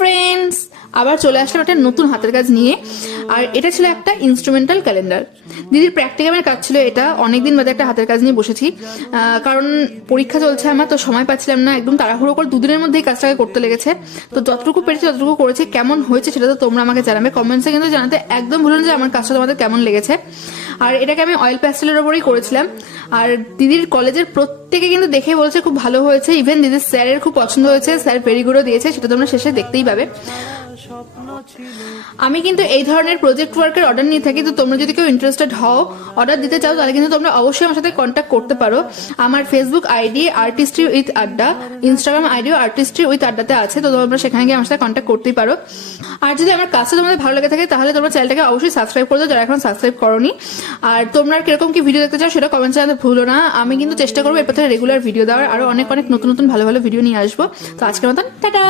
Friends, আবার চলে আসলাম একটা নতুন হাতের কাজ নিয়ে। আর এটা ছিল একটা ইনস্ট্রুমেন্টাল ক্যালেন্ডার। দিদির প্র্যাকটিক্যামের কাজ ছিল এটা। অনেকদিন বাদে একটা হাতের কাজ নিয়ে বসেছি, কারণ পরীক্ষা চলছে আমার, তো সময় পাচ্ছিলাম না, একদম তাড়াহুড়ো করে দুদিনের মধ্যেই কাজটাকে করতে লেগেছে। তো যতটুকু পেরেছি ততটুকু করেছি। কেমন হয়েছে সেটা তো তোমরা আমাকে জানাবে কমেন্টসে, কিন্তু জানাতে একদম ভুলো না যে আমার কাজটা তোমাদের কেমন লেগেছে। আর এটাকে আমি অয়েল প্যাস্টেলের ওপরেই করেছিলাম। আর দিদির কলেজের প্রত্যেকে কিন্তু দেখে বলছে খুব ভালো হয়েছে, ইভেন দিদির স্যারের খুব পছন্দ হয়েছে, স্যার ভেরিগুডও দিয়েছে, সেটা তোমরা শেষে দেখতেই পাবে। আমি কিন্তু এই ধরনের প্রজেক্ট ওয়ার্কের অর্ডার নিয়ে থাকি, তো তোমরা যদি কেউ ইন্টারেস্টেড হও, অর্ডার দিতে চাও, তাহলে কিন্তু তোমরা অবশ্যই আমার সাথে কন্ট্যাক্ট করতে পারো। আমার ফেসবুক আইডি আর্টিস্ট্রি উইথ আড্ডা, ইনস্টাগ্রাম আইডিও আর্টিস্ট্রি উইথ আড্ডাতে আছে, তো তোমরা সেখানে গিয়ে আমার সাথে কন্ট্যাক্ট করতেই পারো। আর যদি আমার কাজটা তোমাদের ভালো লেগে থাকে তাহলে তোমরা চ্যানেলটাকে অবশ্যই সাবস্ক্রাইব করে দাও, যারা এখন সাবস্ক্রাইব করোনি। আর তোমরা কিরকম কি ভিডিও দেখতে চাও সেটা কমেন্ট জানাতে ভুলো না। আমি কিন্তু চেষ্টা করবো এরপর থেকে রেগুলার ভিডিও দেওয়ার, আরো অনেক অনেক নতুন নতুন ভালো ভালো ভিডিও নিয়ে আসবো। তো আজকের মতন টাটা।